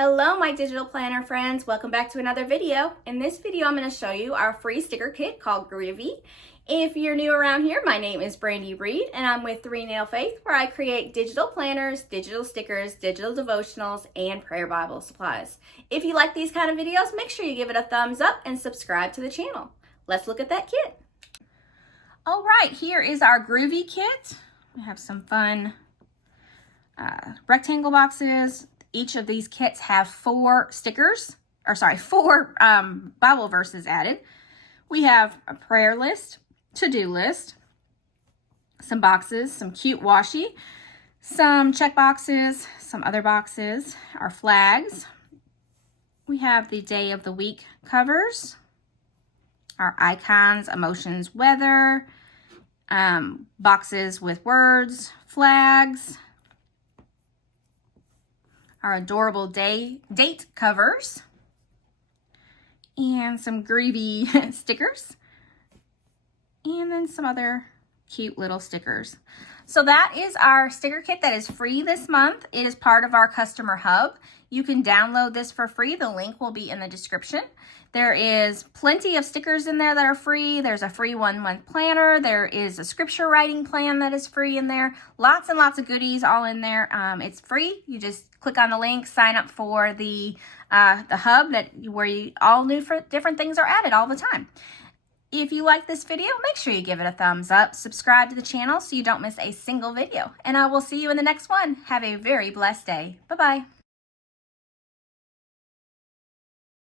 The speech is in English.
Hello my digital planner friends, welcome back to another video. In this video I'm going to show you our free sticker kit called Groovy. If you're new around here, my name is Brandy Reed and I'm with 3 Nail Faith, where I create digital planners, digital stickers, digital devotionals, and prayer Bible supplies. If you like these kind of videos, make sure you give it a thumbs up and subscribe to the channel. Let's look at that kit. All right, here is our Groovy kit. We have some fun rectangle boxes. Each of these kits have four Bible verses added. We have a prayer list, to-do list, some boxes, some cute washi, some check boxes, some other boxes, our flags. We have the day of the week covers, our icons, emotions, weather, boxes with words, flags, our adorable date covers, and some Groovy stickers, and then some other cute little stickers. So that is our sticker kit that is free this month. It is part of our customer hub. You can download this for free. The link will be in the description. There is plenty of stickers in there that are free. There's a free 1-month planner. There is a scripture writing plan that is free in there. Lots and lots of goodies all in there. It's free. You just click on the link, sign up for the hub where all new different things are added all the time. If you like this video, make sure you give it a thumbs up. Subscribe to the channel so you don't miss a single video. And I will see you in the next one. Have a very blessed day. Bye-bye.